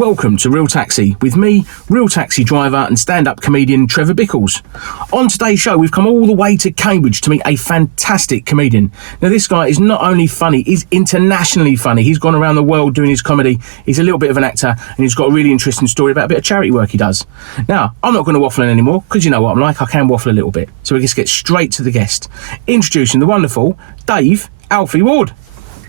welcome to Real Taxi with me, real taxi driver and stand-up comedian Trevor Bickles. On today's show, we've come all the way to Cambridge to meet a fantastic comedian. Now, this guy is not only funny, he's internationally funny. He's gone around the world doing his comedy. He's a little bit of an actor, and he's got a really interesting story about a bit of charity work he does. Now, I'm not going to waffle on anymore, because you know what I'm like, I can waffle a little bit. So we just get straight to the guest. Introducing the wonderful Dave Alfie Ward.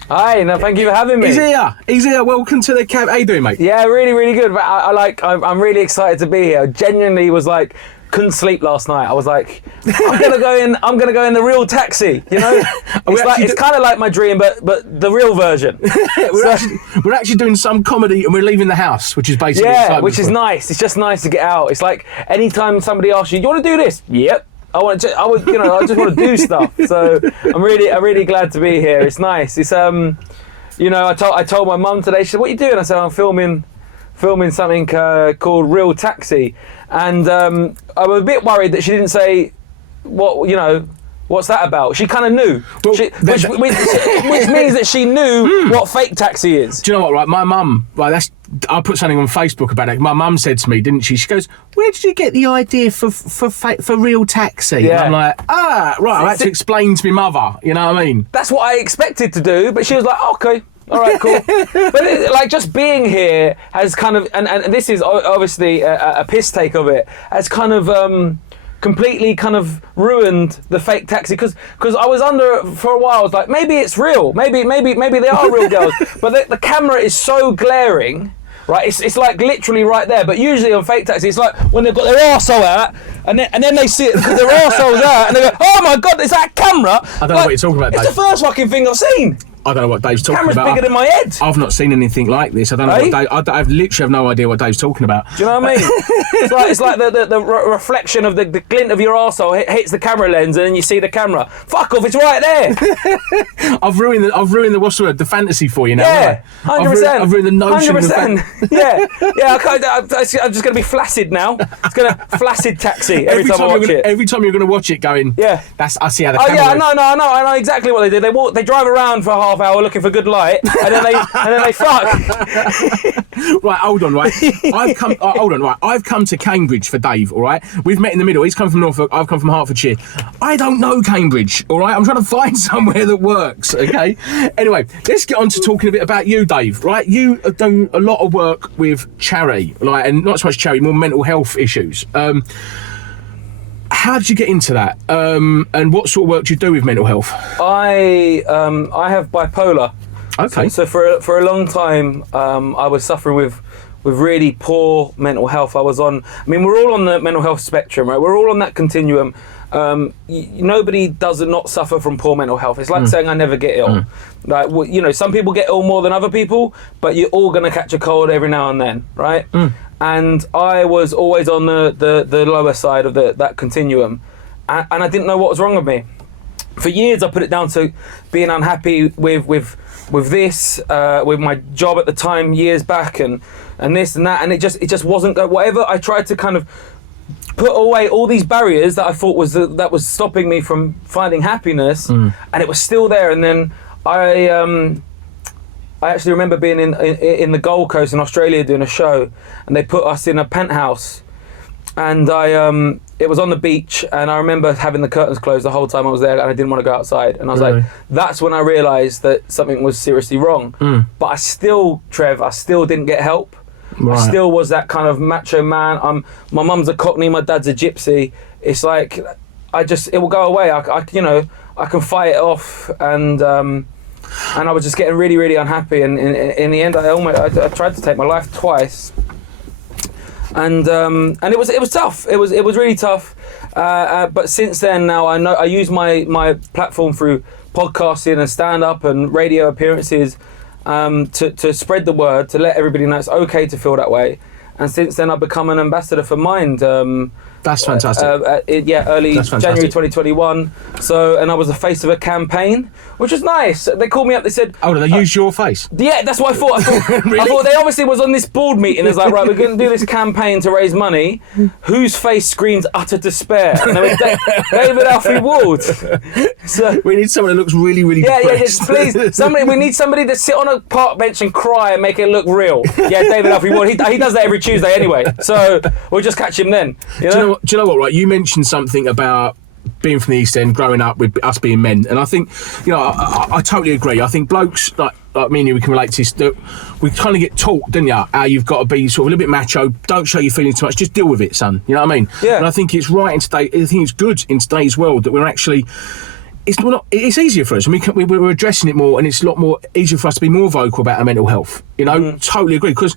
Hi, no, thank you for having me. He's here. Welcome to the cab. How you doing, mate? Yeah, really, really good. I'm really excited to be here. I genuinely was like, couldn't sleep last night. I was like, I'm gonna go in the Real Taxi. You know, it's kind of like my dream, but the real version. we're actually doing some comedy and we're leaving the house, which is basically which is nice. It's just nice to get out. It's like anytime somebody asks you, "Do you want to do this?" Yep. I just want to do stuff. So I'm really glad to be here. It's nice. It's I told my mum today. She said, "What are you doing?" I said, "I'm filming something called Real Taxi," and I was a bit worried that she didn't say what's that about. She kind of knew, well, which means that she knew what fake taxi is. Do you know what? Right, my mum. Right, I put something on Facebook about it. My mum said to me, didn't she? She goes, "Where did you get the idea for Real Taxi?" Yeah. And I'm like, right. I had to explain to my mother. You know what I mean? That's what I expected to do, but she was like, "Okay, all right, cool." But just being here has kind of, and this is obviously a piss take of it, has kind of completely kind of ruined the fake taxi because I was under for a while. I was like, maybe it's real, maybe they are real girls, but the camera is so glaring. Right, it's like literally right there. But usually on fake taxi, it's like when they've got their arsehole out, and then they see it because their arsehole's out, and they go, "Oh my god, is that a camera?" I don't know what you're talking about, Dave. It's the first fucking thing I've seen. I don't know what Dave's talking Camera's about. bigger than my head. I've not seen anything like this. I don't know what Dave. I literally have no idea what Dave's talking about. Do you know what I mean? It's like the reflection of the glint of your arsehole hits the camera lens, and then you see the camera. Fuck off! It's right there. I've ruined the what's the word? The fantasy for you now. Yeah, 100%. I've ruined the notion. 100%. I'm just going to be flaccid now. It's going to flaccid taxi every time I watch it. Every time you're going to watch it, going. Yeah. I see how the camera. I know exactly what they do. They drive around for a half hour looking for good light, and then they fuck. Right, hold on. Right, I've come to Cambridge for Dave. All right, we've met in the middle. He's come from Norfolk. I've come from Hertfordshire. I don't know Cambridge. All right, I'm trying to find somewhere that works. Okay. Anyway, let's get on to talking a bit about you, Dave. Right, you have done a lot of work with charity, and not so much charity, more mental health issues. How did you get into that? And what sort of work do you do with mental health? I have bipolar. Okay. So for a long time, I was suffering with really poor mental health. We're all on the mental health spectrum, right? We're all on that continuum. Nobody does not suffer from poor mental health. It's like saying I never get ill. Like, some people get ill more than other people, but you're all going to catch a cold every now and then, right? And I was always on the lower side of that continuum, and I didn't know what was wrong with me. For years, I put it down to being unhappy with this, with my job at the time years back, and this and that, and it just wasn't whatever. I tried to kind of put away all these barriers that I thought was stopping me from finding happiness, and it was still there. And then I actually remember being in the Gold Coast in Australia doing a show, and they put us in a penthouse, and it was on the beach, and I remember having the curtains closed the whole time I was there, and I didn't want to go outside. And I was like, that's when I realised that something was seriously wrong. But I still didn't get help. Right. I still was that kind of macho man. My mum's a Cockney, my dad's a Gypsy. It's like it will go away. I can fight it off, and I was just getting really, really unhappy. And in the end, I tried to take my life twice. And it was tough. It was really tough. But since then, now I use my platform through podcasting and stand up and radio appearances to spread the word, to let everybody know it's okay to feel that way. And since then, I've become an ambassador for Mind. That's fantastic. Early That's fantastic. January 2021. So, and I was the face of a campaign, which was nice. They called me up. They said, "Oh, they used your face." Yeah, that's what I thought. Really? I thought they obviously was on this board meeting. It's like, right, we're going to do this campaign to raise money. Whose face screams utter despair? And they were David Alfie Ward. So We need someone that looks really, really depressed. please, we need somebody to sit on a park bench and cry and make it look real. Yeah, David Alfie Ward. He does that every Tuesday anyway. So we'll just catch him then. You know? Do you know what? Right, you mentioned something about being from the East End, growing up with us being men, and I think, I totally agree. I think blokes like me and you, we can relate to this. That we kind of get taught, don't you, how you've got to be sort of a little bit macho. Don't show your feelings too much. Just deal with it, son. You know what I mean? Yeah. And I think it's right in today. I think it's good in today's world that we're actually. It's easier for us, and we're addressing it more, and it's a lot more easier for us to be more vocal about our mental health. Totally agree, because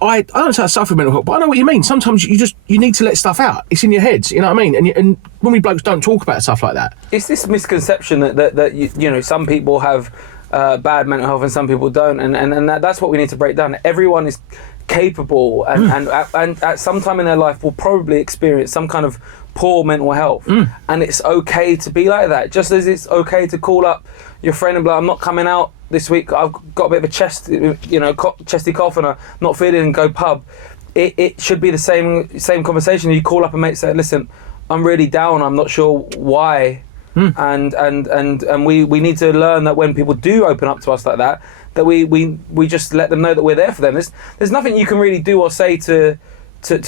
I don't say I suffer with mental health, but I know what you mean. Sometimes you need to let stuff out. It's in your head, you know what I mean? And when we blokes don't talk about stuff like that. It's this misconception that some people have bad mental health and some people don't, and that's what we need to break down. Everyone is capable and at some time in their life will probably experience some kind of poor mental health, and it's okay to be like that, just as it's okay to call up your friend and be like, I'm not coming out this week, I've got a bit of a chesty cough and I'm not feeling, and go pub. It should be the same conversation. You call up a mate and say, listen, I'm really down, I'm not sure why. And we need to learn that when people do open up to us like that, that we just let them know that we're there for them. There's nothing you can really do or say to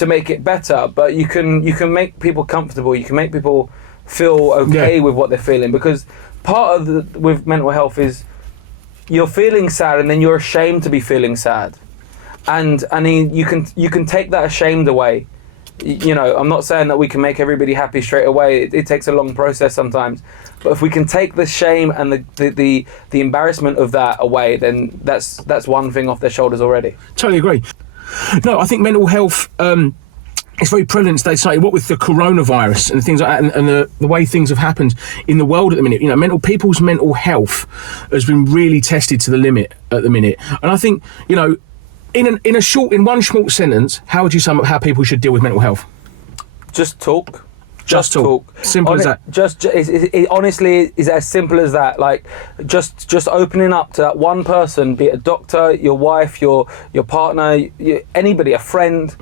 make it better, but you can make people comfortable. You can make people feel okay with what they're feeling, because part of with mental health is you're feeling sad and then you're ashamed to be feeling sad, and you can take that ashamed away. I'm not saying that we can make everybody happy straight away. It takes a long process sometimes. But if we can take the shame and the embarrassment of that away, then that's one thing off their shoulders already. Totally agree. No, I think mental health, it's very prevalent, they say, what with the coronavirus and things like that, and the way things have happened in the world at the minute. People's mental health has been really tested to the limit at the minute. And I think, in one short sentence, how would you sum up how people should deal with mental health? Just talk. Just talk. Simple as that. It honestly is as simple as that. Like just opening up to that one person, be it a doctor, your wife, your partner, anybody, a friend.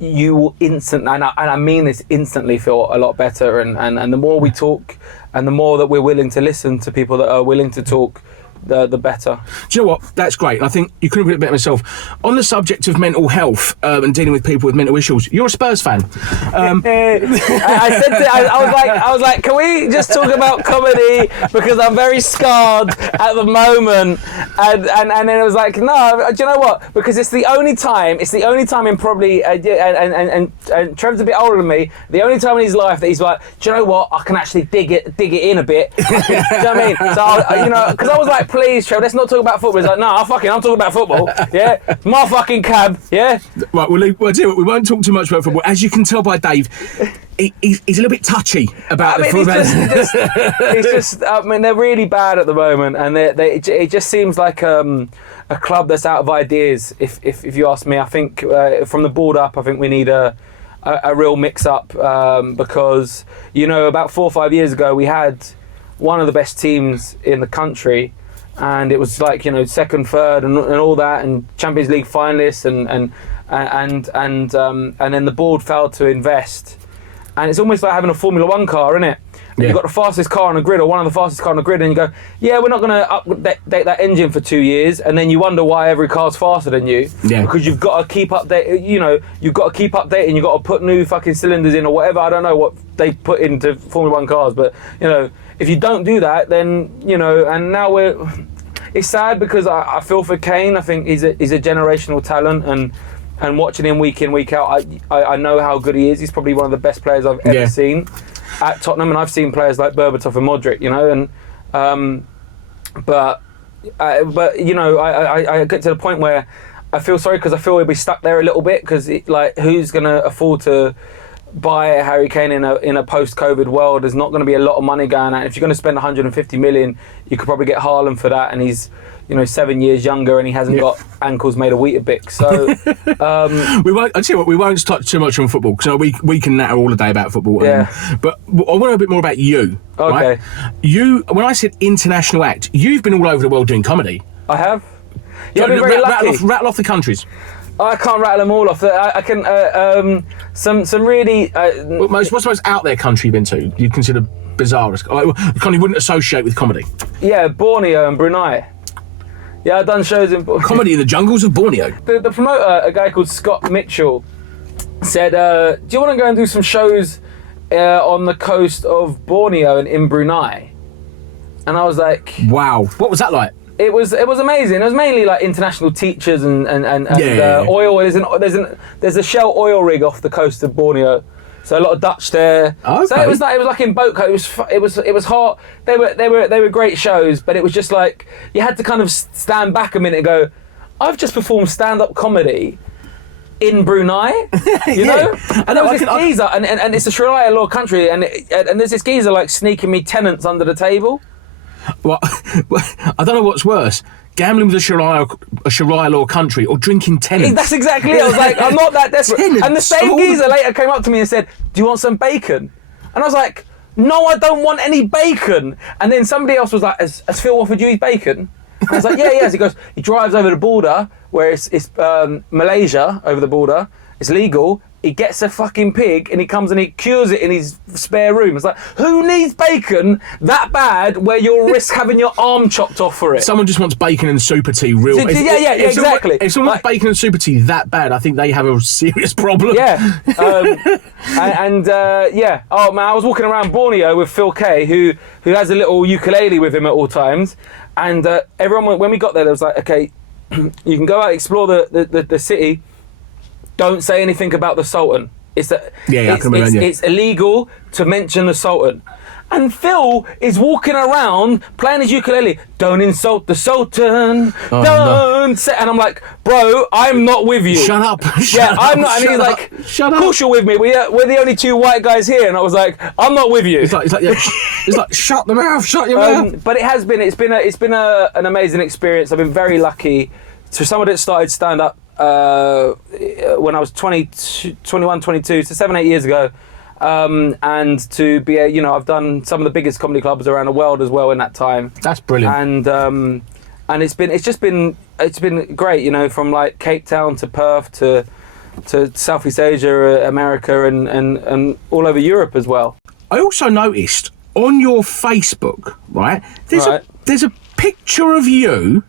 You will instantly, and I mean this, instantly feel a lot better. And the more we talk, and the more that we're willing to listen to people that are willing to talk, the better. Do you know what? That's great. I think you couldn't have put it better myself. On the subject of mental health and dealing with people with mental issues, you're a Spurs fan. I was like, can we just talk about comedy, because I'm very scarred at the moment. And then it was like, no. Do you know what? Because it's the only time in probably and Trev's a bit older than me. The only time in his life that he's like, do you know what? I can actually dig it in a bit. Do you know what I mean? So because I was like, please, Trev, let's not talk about football. He's like, no, I'm talking about football. Yeah, my fucking cab. Yeah. Right, we'll do it. We won't talk too much about football. As you can tell by Dave, he's a little bit touchy about the football. It's just. I mean, they're really bad at the moment, and it just seems like a club that's out of ideas. If you ask me, I think from the board up, I think we need a real mix-up, because about 4 or 5 years ago we had one of the best teams in the country, and it was like second, third, and all that, and Champions League finalists, and then the board failed to invest, and it's almost like having a Formula One car, isn't it? Yeah. You've got the fastest car on the grid, or one of the fastest cars on the grid, and you go, yeah, we're not going to update that engine for 2 years, and then you wonder why every car's faster than you, because you've got to keep updating. You've got to keep updating. You've got to put new fucking cylinders in or whatever. I don't know what they put into Formula One cars, but if you don't do that, then and now it's sad, because I feel for Kane. I think he's a generational talent, and watching him week in, week out, I know how good he is. He's probably one of the best players I've ever seen at Tottenham, and I've seen players like Berbatov and Modric, but I get to the point where I feel sorry, because I feel he'll be stuck there a little bit, because who's going to afford to buy Harry Kane in a post-COVID world? There's not going to be a lot of money going out. If you're going to spend 150 million, you could probably get Haaland for that, and he's 7 years younger, and he hasn't got ankles made of Weetabix. So I tell you what, we won't touch too much on football because we can natter all the day about football. Yeah. But I want to know a bit more about you. Okay. Right? You, when I said international act, you've been all over the world doing comedy. I have. Yeah, I've been very lucky. Rattle off the countries. I can't rattle them all off. I can some really. What's the most out there country you've been to? You'd consider bizarrest? The kind you wouldn't associate with comedy. Yeah, Borneo and Brunei. Yeah, I've done shows in comedy in the jungles of Borneo. The promoter, a guy called Scott Mitchell, said, "Do you want to go and do some shows on the coast of Borneo and in Brunei?" And I was like, "Wow, what was that like?" It was amazing. It was mainly like international teachers and oil. There's a Shell oil rig off the coast of Borneo, so a lot of Dutch there. Okay. So it was like in boat coat. It was hot. They were great shows, but it was just like you had to kind of stand back a minute and go, I've just performed stand-up comedy in Brunei, you know? And there was this geezer, and it's a Sharia law country, and there's this geezer like sneaking me tenants under the table. Well, I don't know what's worse, gambling with a Sharia law country or drinking tenants. That's exactly it. I was like, I'm not that desperate. Tenants. And the same geezer later came up to me and said, do you want some bacon? And I was like, no, I don't want any bacon. And then somebody else was like, has Phil offered you his bacon? And I was like, yeah. He goes, he drives over the border where it's Malaysia over the border. It's legal. He gets a fucking pig and he comes and he cures it in his spare room. It's like, who needs bacon that bad where you'll risk having your arm chopped off for it? Someone just wants bacon and super tea real bad. Exactly. If someone wants bacon and super tea that bad, I think they have a serious problem. Yeah. Oh man, I was walking around Borneo with Phil Kay, who has a little ukulele with him at all times. And everyone, when we got there was like, okay, you can go out, explore the city. Don't say anything about the Sultan. It's illegal to mention the Sultan. And Phil is walking around playing his ukulele. Don't insult the Sultan. And I'm like, bro, I'm not with you. Shut up. I'm not. And he's like, shut of course you're with me. We're the only two white guys here. And I was like, I'm not with you. It's like shut the mouth, shut your mouth. But it's been an amazing experience. I've been very lucky. So someone that started stand up when I was 21, 22, so 7-8 years ago, and to be I've done some of the biggest comedy clubs around the world as well in that time. That's brilliant. And it's been great, from like Cape Town to Perth to Southeast Asia, America, and all over Europe as well. I also noticed on your Facebook, right? There's a picture of you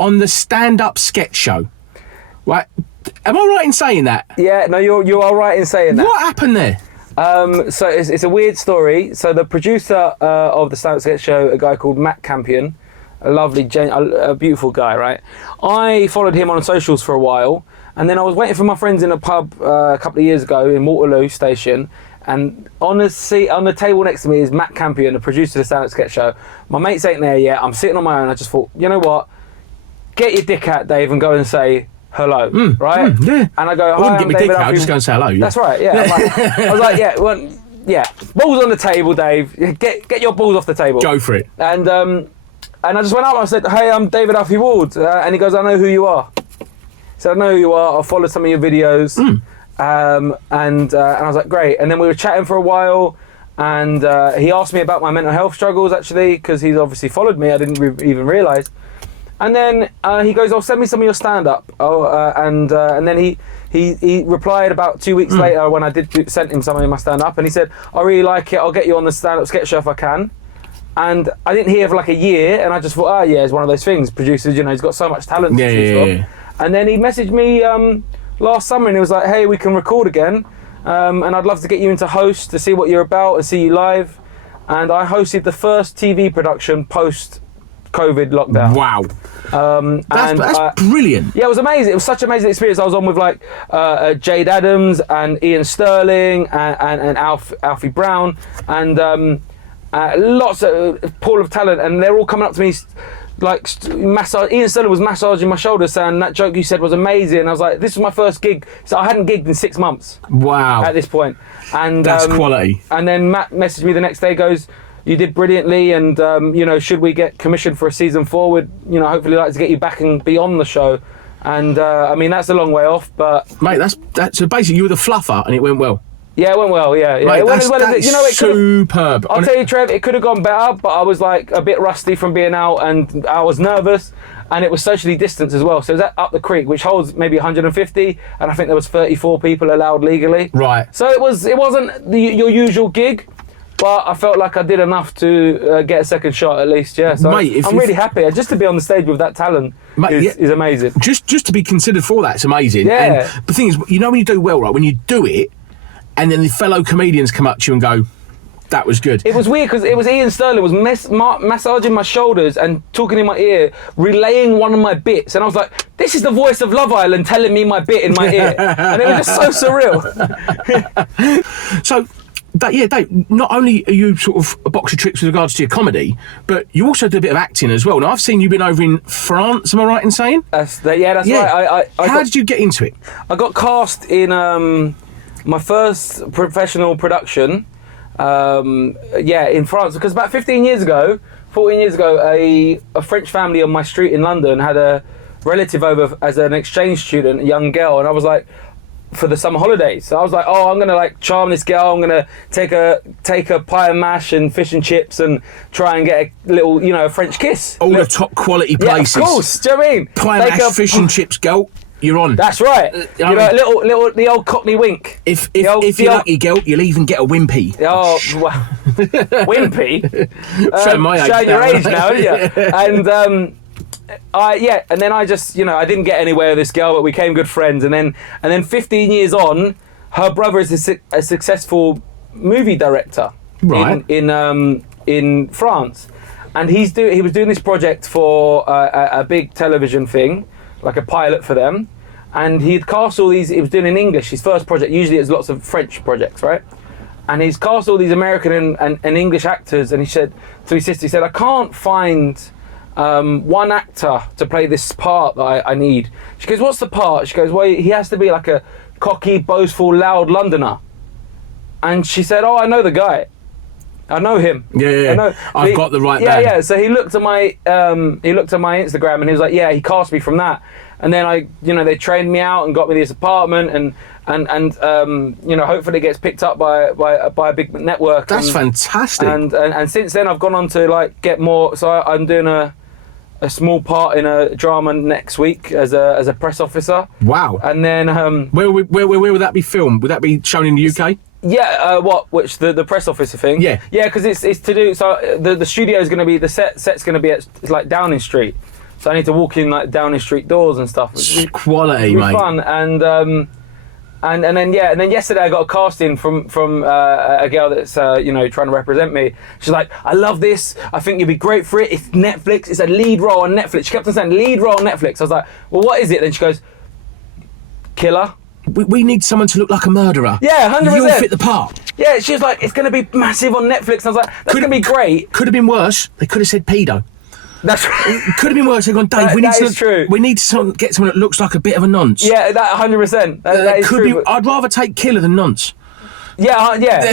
on the stand-up sketch show. Right, am I right in saying that? Yeah, no, you are right in saying that. What happened there? So it's a weird story. So the producer of the stand-up sketch show, a guy called Matt Campion, a beautiful guy, right? I followed him on socials for a while, and then I was waiting for my friends in a pub a couple of years ago in Waterloo Station, and on the table next to me is Matt Campion, the producer of the stand-up sketch show. My mates ain't there yet. I'm sitting on my own. I just thought, you know what? Get your dick out, Dave, and go and say hello, right? Yeah. And I go, I wouldn't I'm get my David dick out, Alfie. I'd just go and say hello. Yeah. That's right, yeah. I was like, balls on the table, Dave. Get your balls off the table. Go for it. And I just went up and I said, hey, I'm David Alfie Ward. And he goes, I know who you are. So I know who you are. I'll follow some of your videos. And I was like, great. And then we were chatting for a while. And he asked me about my mental health struggles, actually, because he's obviously followed me. I didn't even realise. And then he goes, "Oh, send me some of your stand-up." And then he replied about 2 weeks later when I sent him some of my stand-up, and he said, "I really like it. I'll get you on the stand-up sketch show if I can." And I didn't hear for like a year, and I just thought, it's one of those things. Producers, he's got so much talent. Yeah. And then he messaged me last summer, and he was like, "Hey, we can record again, and I'd love to get you into host to see what you're about and see you live." And I hosted the first TV production post COVID lockdown. Wow. That's brilliant. Yeah, it was amazing. It was such an amazing experience. I was on with like Jade Adams and Ian Sterling and Alfie Brown and lots of pool of talent, and they're all coming up to me like massage. Ian Sterling was massaging my shoulder saying that joke you said was amazing. And I was like, this was my first gig, so I hadn't gigged in 6 months. Wow. At this point. And that's quality. And then Matt messaged me the next day, goes, you did brilliantly, and should we get commissioned for a season 4, we'd hopefully like to get you back and be on the show. And I mean, that's a long way off, but mate, that's so basically you were the fluffer, and it went well. Yeah, it went well. Yeah. Mate, it went as well as it. It's superb. I'll tell you, Trev, it could have gone better, but I was like a bit rusty from being out, and I was nervous, and it was socially distanced as well. So it was up the creek, which holds maybe 150, and I think there was 34 people allowed legally. Right. So it wasn't your usual gig, but I felt like I did enough to get a second shot at least. Yeah. So mate, I'm really happy just to be on the stage with that talent. Mate, is amazing. Just to be considered for that, it's amazing. Yeah. And the thing is, when you do well, right? When you do it, and then the fellow comedians come up to you and go, that was good. It was weird because it was Ian Sterling was massaging my shoulders and talking in my ear, relaying one of my bits, and I was like, this is the voice of Love Island telling me my bit in my ear. And it was just so surreal. So, Dave, not only are you sort of a box of tricks with regards to your comedy, but you also do a bit of acting as well. Now, I've seen you've been over in France, am I right in saying? That's right. How did you get into it? I got cast in my first professional production, in France, because about 14 years ago, a French family on my street in London had a relative over as an exchange student, a young girl, and I was like, for the summer holidays. So I was like, I'm gonna like charm this girl. I'm gonna take a pie and mash and fish and chips and try and get a little, a French kiss. All the top quality places. Yeah, of course. Do you know what I mean? Pie and mash, fish and chips, girl. You're on. That's right. Little the old Cockney wink. If you're lucky, girl, you'll even get a wimpy. Oh, well, wimpy. Showing your age now, isn't you? And and then I just, I didn't get anywhere with this girl, but we became good friends. And then 15 years on, her brother is a successful movie director, right, in France, and he was doing this project for a big television thing, like a pilot for them. And he'd cast all these. He was doing in English. His first project. Usually, it's lots of French projects, right? And he's cast all these American and English actors. And he said to his sister, I can't find one actor to play this part that I need. She goes, what's the part? She goes, well, he has to be like a cocky, boastful, loud Londoner. And she said, I know the guy. I know him. Yeah. I've got the right man. Yeah. So he looked at my Instagram and he was like, yeah, he cast me from that. And then they trained me out and got me this apartment and hopefully it gets picked up by a big network. That's fantastic. And since then I've gone on to like get more. So I'm doing a small part in a drama next week as a press officer. Wow. And then where would that be filmed? Would that be shown in the UK? Yeah, which the press officer thing? Yeah, because it's to do. So the studio is going to be set's going to be at like Downing Street. So I need to walk in like Downing Street doors and stuff. It's quality, mate. Fun and then yesterday I got a casting from a girl that's trying to represent me. She's like, I love this. I think you'd be great for it. It's Netflix. It's a lead role on Netflix. She kept on saying lead role on Netflix. I was like, well, what is it? Then she goes, killer. We need someone to look like a murderer. Yeah, 100%. You'll fit the part. Yeah, she was like, it's going to be massive on Netflix. And I was like, that's going to be great. Could have been worse. They could have said pedo. That's right. It could have been worse. They've gone, Dave, we need to get someone that looks like a bit of a nonce. Yeah, that 100%. That is true. I'd rather take killer than nonce. Yeah.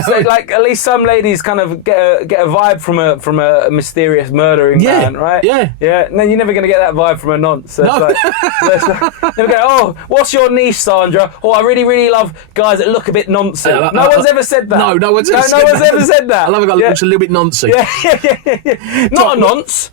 So, like at least some ladies kind of get a vibe from a mysterious murdering man, right? Yeah. No, you're never gonna get that vibe from a nonce. So no. Never go, what's your niche, Sandra? I really, really love guys that look a bit noncy. No one's ever said that. No one's ever said that. I love a guy that looks a little bit noncy. Yeah. Not a nonce.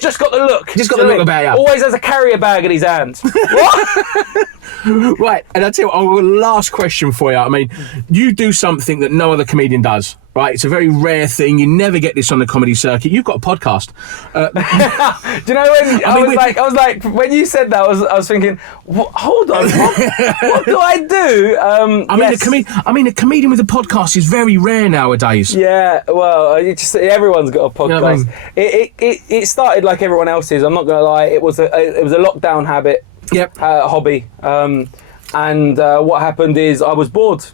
Just got the look. Just got the look about you. Always has a carrier bag in his hands. What? Right, and I'll tell you what, last question for you. I mean, you do something that no other comedian does, right? It's a very rare thing. You never get this on the comedy circuit. You've got a podcast. Do you know when I was like, when you said that, I was thinking, hold on, what do I do? A comedian with a podcast is very rare nowadays. Yeah, well, everyone's got a podcast. You know what I mean? It started like everyone else's. I'm not gonna lie. It was a lockdown habit. Yep. Hobby. And what happened is I was bored,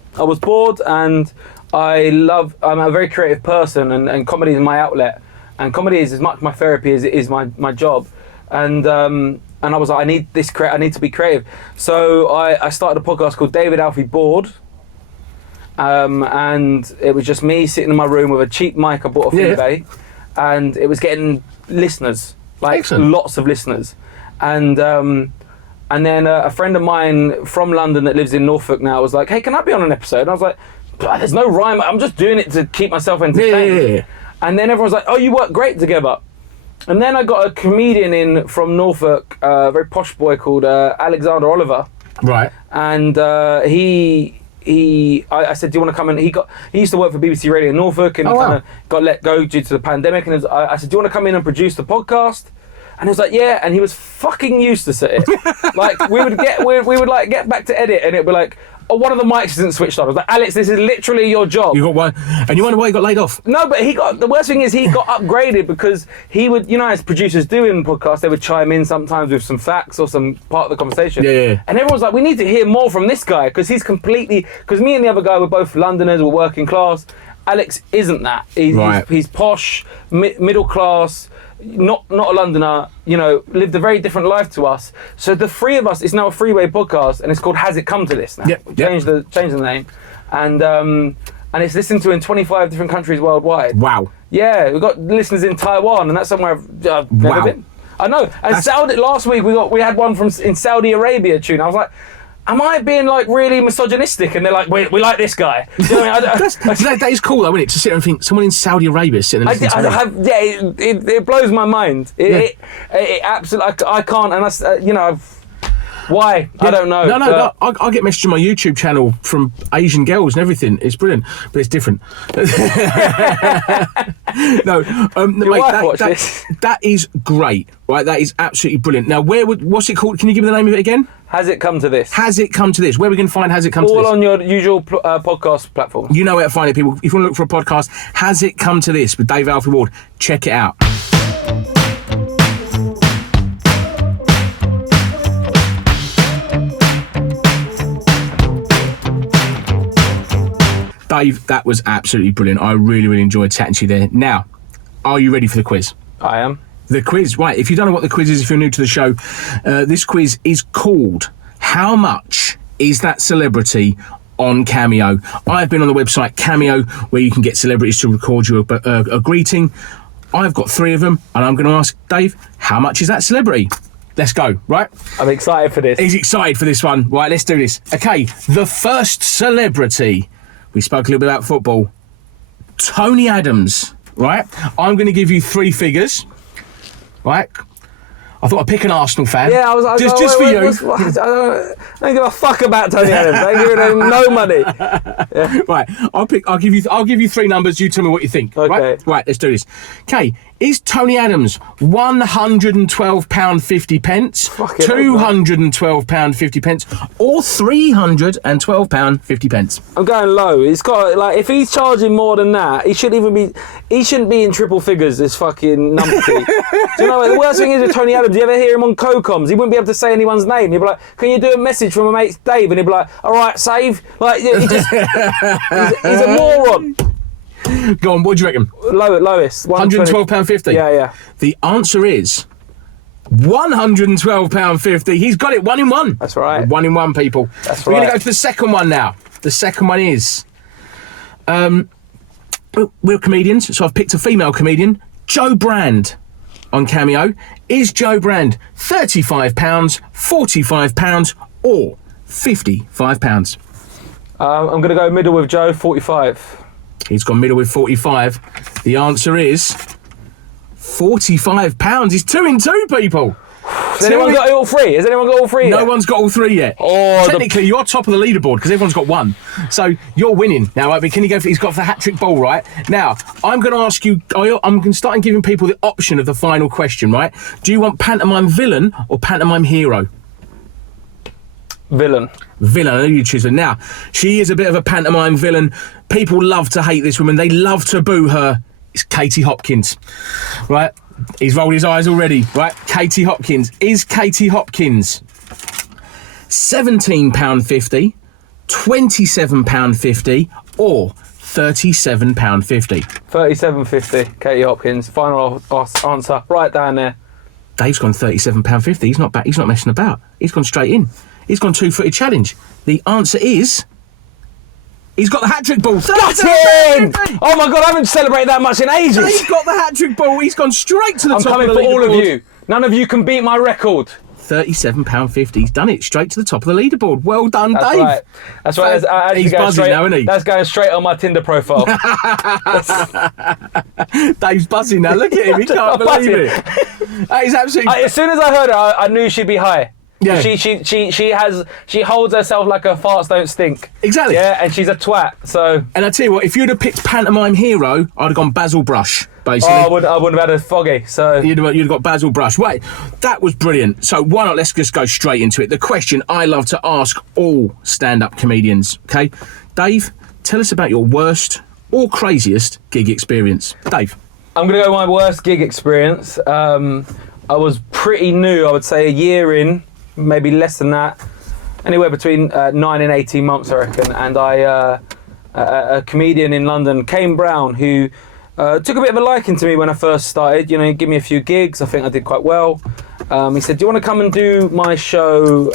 and I'm a very creative person, and comedy is my outlet, and comedy is as much my therapy as it is my job. And I was like, I need to be creative. So I started a podcast called Dave Alfie Bored, and it was just me sitting in my room with a cheap mic I bought off eBay, and it was getting listeners, like Excellent. lots of listeners, and then a friend of mine from London that lives in Norfolk now was like, hey, can I be on an episode? And I was like, there's no rhyme, I'm just doing it to keep myself entertained. Yeah. And then everyone's like, oh, you work great together. And then I got a comedian in from Norfolk, a very posh boy called Alexander Oliver. Right. And I said, do you want to come in? He used to work for BBC Radio in Norfolk, and he kind of got let go due to the pandemic. And I said, do you want to come in and produce the podcast? And he was like, yeah. And he was fucking useless at it. Like we would like get back to edit, and it'd be like, oh, one of the mics isn't switched on. I was like, Alex, this is literally your job. You got one, and you wonder why he got laid off. No, but the worst thing is he got upgraded because he would, as producers do in podcasts, they would chime in sometimes with some facts or some part of the conversation. Yeah. And everyone's like, we need to hear more from this guy because because me and the other guy were both Londoners, we're working class. Alex isn't that. He's posh, middle class, not a Londoner, lived a very different life to us. So the three of us, it's now a three-way podcast, and it's called Has It Come to This now? Yep. Change the name. And it's listened to in 25 different countries worldwide. Wow. Yeah, we've got listeners in Taiwan, and that's somewhere I've never been. I know. And last week we had one in Saudi Arabia tune. I was like, am I being like really misogynistic? And they're like, we like this guy. You know what I mean? That is cool though, isn't it? To sit there and think someone in Saudi Arabia is sitting there listening to me. It blows my mind. It absolutely. I can't. And why? Yeah. I don't know. No. I get messages on my YouTube channel from Asian girls and everything. It's brilliant, but it's different. No, that is great, right? That is absolutely brilliant. Now, what's it called? Can you give me the name of it again? Has It Come to This? Has It Come to This? Where we can find Has It Come to This? All on your usual podcast platform. You know where to find it, people. If you want to look for a podcast, Has It Come to This with Dave Alfie Ward? Check it out. Dave, that was absolutely brilliant. I really, really enjoyed chatting to you there. Now, are you ready for the quiz? I am. The quiz, right. If you don't know what the quiz is, if you're new to the show, this quiz is called How Much Is That Celebrity on Cameo? I've been on the website Cameo, where you can get celebrities to record you a greeting. I've got 3 of them, and I'm going to ask Dave, how much is that celebrity? Let's go, right? I'm excited for this. He's excited for this one. Right, let's do this. Okay, the first celebrity. We spoke a little bit about football. Tony Adams, right? I'm going to give you 3 figures, right? I thought I'd pick an Arsenal fan. Yeah, I was just for you. I don't give a fuck about Tony Adams. I ain't giving him no money. Yeah. Right, I'll give you 3 numbers. You tell me what you think. Okay. Right, let's do this. Okay, is Tony Adams £112.50, £212.50, or £312.50? I'm going low. It's got if he's charging more than that, he shouldn't be in triple figures. This fucking numpty. Do you know what the worst thing is with Tony Adams? You ever hear him on co-coms? He wouldn't be able to say anyone's name. He'd be like, "Can you do a message from my mate Dave?" And he'd be like, "All right, save." Like he's a moron. Go on, what do you reckon? Lowest. £112.50? Yeah. The answer is £112.50. He's got it 1 in 1. That's right. 1 in 1, people. That's We're right. going to go to the second one now. The second one is... we're comedians, so I've picked a female comedian, Joe Brand, on Cameo. Is Joe Brand £35, £45, or £55? I'm going to go middle with Joe, 45. He's gone middle with 45. The answer is £45. He's 2 in 2, people. Has anyone got all 3? Has anyone got all 3 yet? No one's got all 3 yet. Oh, technically, you're top of the leaderboard because everyone's got 1. So you're winning now. Right? Can you go? He's got the hat trick ball, right? Now I'm going to ask you. I'm going to start giving people the option of the final question. Right? Do you want pantomime villain or pantomime hero? Villain. I know you choose her. Now, she is a bit of a pantomime villain. People love to hate this woman. They love to boo her. It's Katie Hopkins, right? He's rolled his eyes already, right? Katie Hopkins. Is Katie Hopkins £17.50, £27.50, or £37.50? £37.50, Katie Hopkins. Final answer, right down there. Dave's gone £37.50. He's not back. He's not messing about. He's gone straight in. He's gone 2-footed challenge. The answer is He's got the hat-trick ball. Got him! Oh my God, I haven't celebrated that much in ages. He's got the hat-trick ball. He's gone straight to the I'm top of the coming for all of leaderboard. you. None of you can beat my record. £37.50. He's done it straight to the top of the leaderboard. Well done, That's Dave. right. That's right. He's buzzing now, isn't he? That's going straight on my Tinder profile. Dave's buzzing now. Look at him. He can't believe it. That is absolutely... As soon as I heard her, I knew she'd be high. Yeah. She holds herself like her farts don't stink. Exactly. Yeah, and she's a twat. So. And I tell you what, if you'd have picked pantomime hero, I'd have gone Basil Brush. Basically. Oh, I wouldn't have had a foggy. So you'd have got Basil Brush. Wait, that was brilliant. So why not? Let's just go straight into it. The question I love to ask all stand-up comedians. Okay, Dave, tell us about your worst or craziest gig experience. Dave, I'm gonna go with my worst gig experience. I was pretty new. I would say a year in, maybe less than that. Anywhere between 9 and 18 months, I reckon. And a comedian in London, Kane Brown, who took a bit of a liking to me when I first started. You know, he gave me a few gigs. I think I did quite well. He said, "Do you want to come and do my show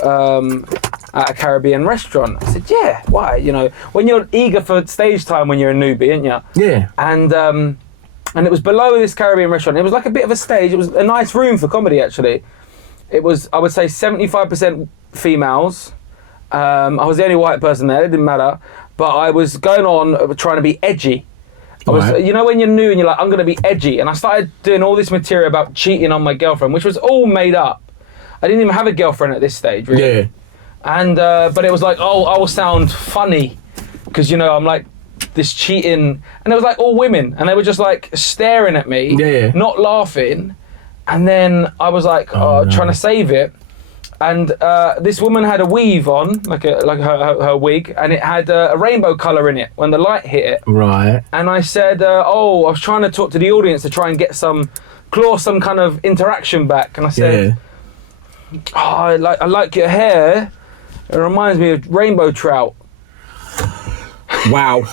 at a Caribbean restaurant?" I said, "Yeah, why?" You know, when you're eager for stage time when you're a newbie, aren't you? Yeah. And it was below this Caribbean restaurant. It was like a bit of a stage. It was a nice room for comedy, actually. It was, I would say, 75% females. I was the only white person there. It didn't matter. But I was going on trying to be edgy. Right. You know, when you're new and you're like, I'm going to be edgy. And I started doing all this material about cheating on my girlfriend, which was all made up. I didn't even have a girlfriend at this stage, really. Yeah. And but it was like, oh, I will sound funny because, you know, I'm like this cheating. And it was like all women. And they were just like staring at me, not laughing. And then I was like, trying to save it. And this woman had a weave on, like her wig, and it had a rainbow colour in it when the light hit it. Right. And I said, I was trying to talk to the audience to try and get claw some kind of interaction back. And I said, I like your hair. It reminds me of rainbow trout. Wow.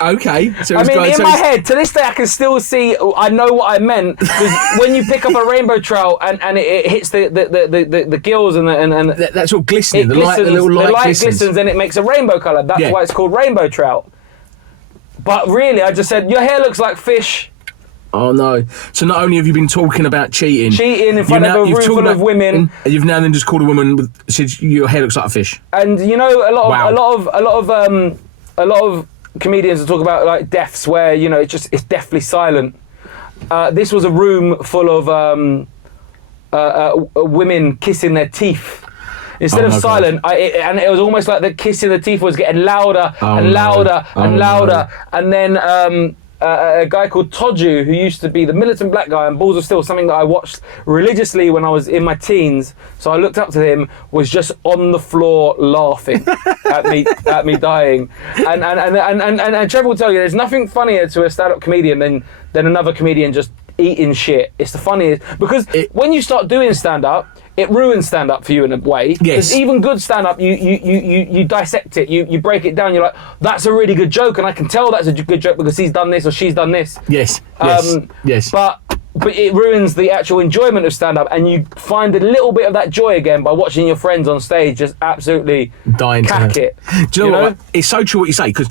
Okay. So I mean, in my head, to this day, I can still see. I know what I meant because when you pick up a rainbow trout and it hits the gills and that's all glistening. The light glistens and it makes a rainbow colour. That's why it's called rainbow trout. But really, I just said your hair looks like fish. Oh no! So not only have you been talking about cheating in front of a room full of women, and you've now then just called a woman said your hair looks like a fish. And you know, a lot of comedians will talk about like deaths where, you know, it's deathly silent. This was a room full of women kissing their teeth. Instead of silent, and it was almost like the kissing the teeth was getting louder and louder and louder. And then a guy called Toju, who used to be the militant black guy, and Balls of Steel, something that I watched religiously when I was in my teens, so I looked up to him, was just on the floor laughing at me dying. And Trevor will tell you, there's nothing funnier to a stand-up comedian than another comedian just eating shit. It's the funniest, because when you start doing stand-up, it ruins stand-up for you in a way. Yes. Because even good stand-up, you dissect it, you break it down. You're like, that's a really good joke, and I can tell that's a good joke because he's done this or she's done this. Yes. Yes. But it ruins the actual enjoyment of stand-up, and you find a little bit of that joy again by watching your friends on stage just absolutely dying cack it. Do you know what? It's so true what you say, because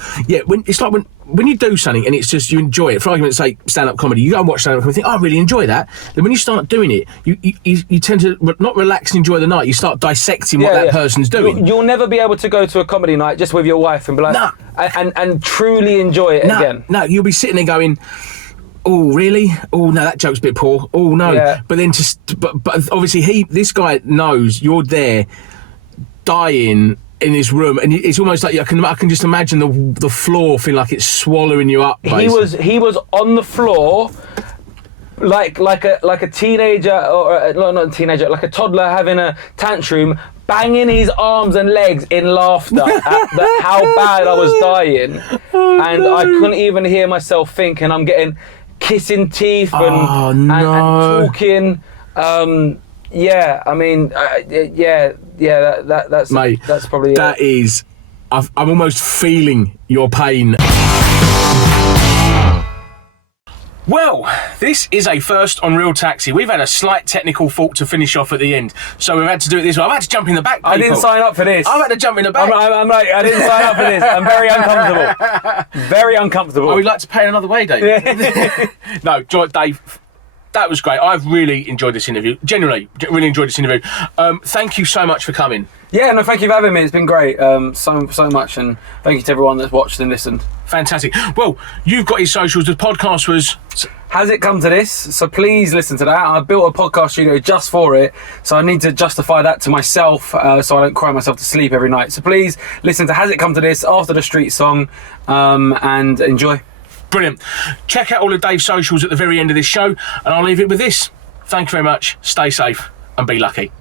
when you do something and it's just you enjoy it. For argument's sake, stand-up comedy, you go and watch stand-up comedy and think, I really enjoy that. Then when you start doing it, you tend to not relax and enjoy the night. You start dissecting what that person's doing. You'll never be able to go to a comedy night just with your wife and be like, and truly enjoy it again. No, you'll be sitting there going, oh really? Oh no, that joke's a bit poor. Oh no. Yeah. But then but obviously this guy knows you're there dying in his room, and it's almost like I can just imagine the floor feeling like it's swallowing you up. Basically. He was on the floor like a teenager, or not a teenager, like a toddler having a tantrum, banging his arms and legs in laughter at how bad I was dying. I couldn't even hear myself think, and I'm getting kissing teeth and talking. Yeah, I mean, that's mate, that's probably that it. Is. I'm almost feeling your pain. Well, this is a first on Real Taxi. We've had a slight technical fault to finish off at the end, so we've had to do it this way. I've had to jump in the back, people. I didn't sign up for this. I've had to jump in the back. I'm like, I didn't sign up for this. I'm very uncomfortable. Very uncomfortable. I would like to pay another way, Dave. No, Dave, that was great. I've really enjoyed this interview. Genuinely, really enjoyed this interview. Thank you so much for coming. Yeah, no, thank you for having me. It's been great, so much, and thank you to everyone that's watched and listened. Fantastic. Well, you've got his socials. The podcast was... Has it come to this? So please listen to that. I built a podcast studio just for it, so I need to justify that to myself, so I don't cry myself to sleep every night. So please listen to Has It Come to This after the street song, and enjoy. Brilliant. Check out all of Dave's socials at the very end of this show, and I'll leave it with this. Thank you very much. Stay safe and be lucky.